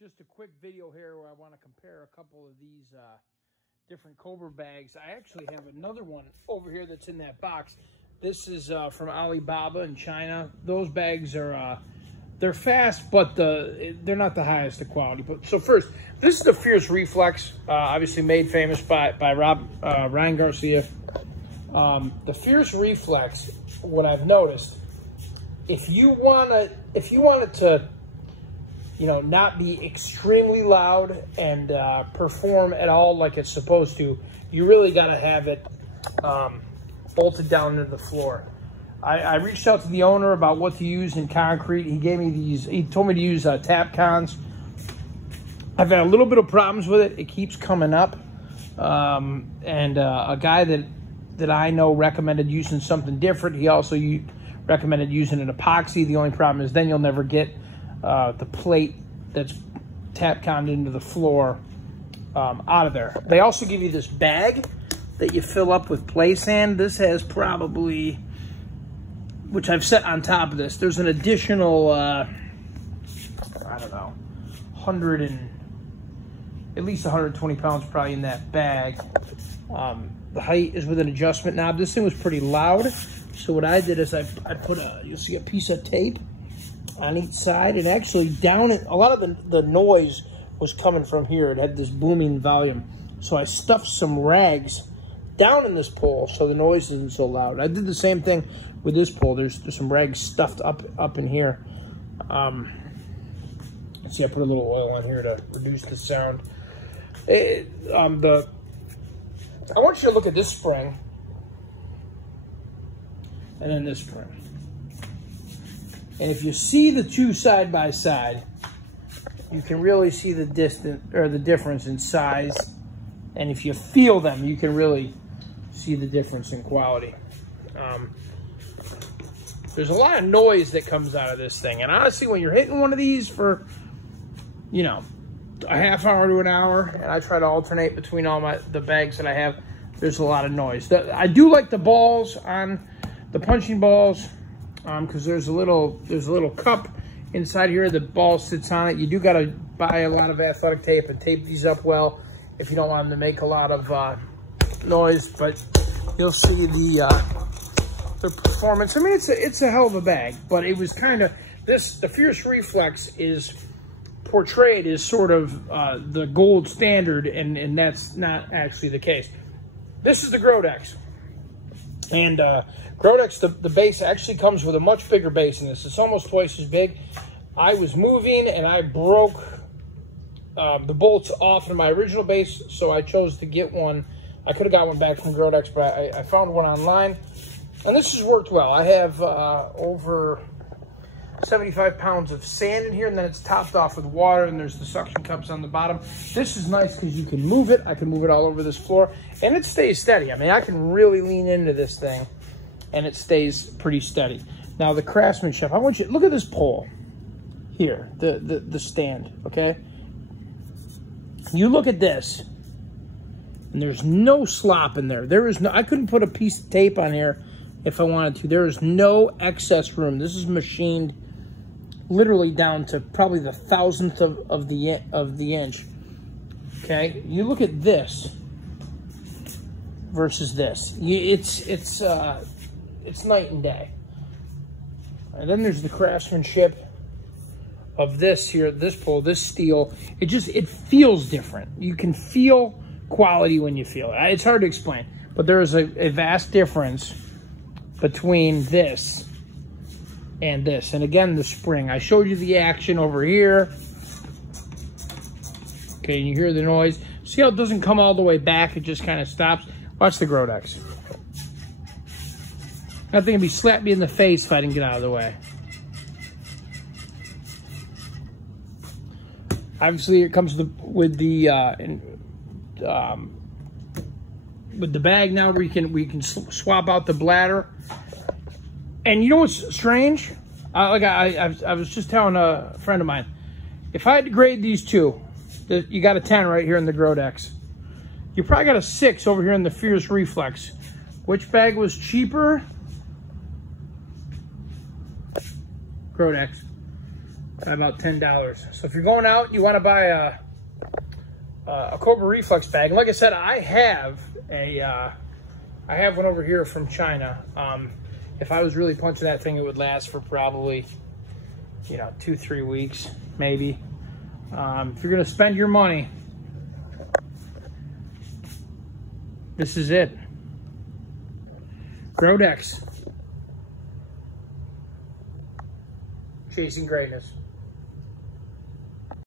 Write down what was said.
Just a quick video here where I want to compare a couple of these different Cobra bags. I actually have another one over here that's in that box. This is from Alibaba in China. Those bags are they're fast, but they're not the highest of quality. But so first, this is the Fierce Reflex, obviously made famous by Ryan Garcia. The Fierce Reflex, what I've noticed, if you want it to, you know, not be extremely loud and perform at all like it's supposed to, you really got to have it bolted down into the floor. I reached out to the owner about what to use in concrete. He gave me these, he told me to use Tapcons. I've had a little bit of problems with it. It keeps coming up. A guy that I know recommended using something different. He also recommended using an epoxy. The only problem is then you'll never get the plate that's Tapconned into the floor out of there. They also give you this bag that you fill up with play sand. This has probably, which I've set on top of this, there's an additional, I don't know, at least 120 pounds probably in that bag. The height is with an adjustment knob. This thing was pretty loud. So what I did is I put you'll see a piece of tape on each side, and actually down it, a lot of the noise was coming from here. It had this booming volume. So I stuffed some rags down in this pole so the noise isn't so loud. I did the same thing with this pole. There's some rags stuffed up in here. Let's see, I put a little oil on here to reduce the sound. I want you to look at this spring and then this spring. And if you see the two side by side, you can really see the difference in size. And if you feel them, you can really see the difference in quality. There's a lot of noise that comes out of this thing. And honestly, when you're hitting one of these for, you know, a half hour to an hour, and I try to alternate between all the bags that I have, there's a lot of noise. I do like the balls on the punching balls, because there's a little cup inside here. The ball sits on it. You do got to buy a lot of athletic tape and tape these up well if you don't want them to make a lot of noise. But you'll see the performance. I mean, it's a hell of a bag, but it was kind of the Fierce Reflex is portrayed as sort of the gold standard, and that's not actually the case. This is the Grodex, and Grodex, the base actually comes with a much bigger base than this. It's almost twice as big. I was moving and I broke the bolts off in my original base, so I chose to get one. I could have got one back from Grodex, but I found one online, and this has worked well. I have over 75 pounds of sand in here, and then it's topped off with water, and there's the suction cups on the bottom. This is nice because you can move it. I can move it all over this floor, and it stays steady. I mean, I can really lean into this thing, and it stays pretty steady. Now, the craftsmanship, I want you to look at this pole here, the stand, okay? You look at this, and there's no slop in there. I couldn't put a piece of tape on here if I wanted to. There is no excess room. This is machined literally down to probably the thousandth of the inch. Okay, you look at this versus this. It's night and day. And then there's the craftsmanship of this here, this pole, this steel. It feels different. You can feel quality when you feel it. It's hard to explain, but there is a vast difference between this and this. And again, the spring. I showed you the action over here. Okay, and you hear the noise. See how it doesn't come all the way back? It just kind of stops. Watch the Grodex. That thing would be slap me in the face if I didn't get out of the way. Obviously, it comes with the bag now, where we can swap out the bladder. And you know what's strange? I was just telling a friend of mine, if I had to grade these two, you got a 10 right here in the Grodex. You probably got a 6 over here in the Fierce Reflex. Which bag was cheaper? Grodex. by about $10. So if you're going out and you want to buy a Cobra reflex bag, and like I said, I have one over here from China. If I was really punching that thing, it would last for probably, you know, 2-3 weeks, maybe. If you're gonna spend your money, this is it. Grodex. Chasing greatness.